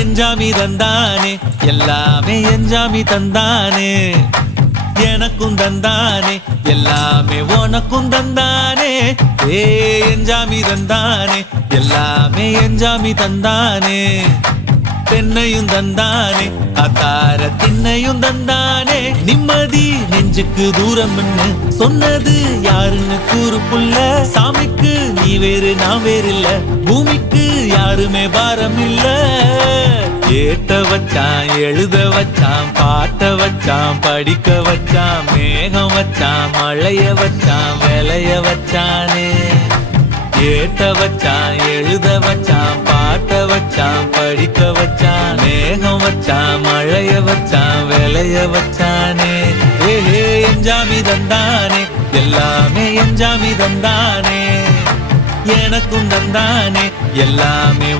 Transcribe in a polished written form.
எஞ்சாமி தந்தானே எல்லாமே எஞ்சாமி தந்தானே எனக்கும் தந்தானே எல்லாமே உனக்கும் தந்தானே ஏ எஞ்சாமி தந்தானே எல்லாமே எஞ்சாமி தந்தானே தென்னையும் தந்தானே காத்தார திண்ணையும் தந்தானே நிம்மதி நெஞ்சுக்கு தூரம் சொன்னது யாருன்னு கூறு புள்ள சாமிக்கு நீ வேறு நான் வேறு இல்ல பூமிக்கு யாருமே பாரம் இல்ல ஏத்த வச்சான் எழுத வச்சான் பாட்ட வச்சான் படிக்க வச்சான் மேகம் வச்சான் மழைய வச்சான் விளைய வச்சானே ஏத்த வச்சான் எழுத வச்சான் பாட்ட வச்சான் படிக்க வச்சான் மேகம் வச்சான் மழைய வச்சான் விளைய வச்சானே ஏஹே எஞ்சாமி தந்தானே எல்லாமே எஞ்சாமி தந்தானே எனக்கும் தந்தானே எல்லாமே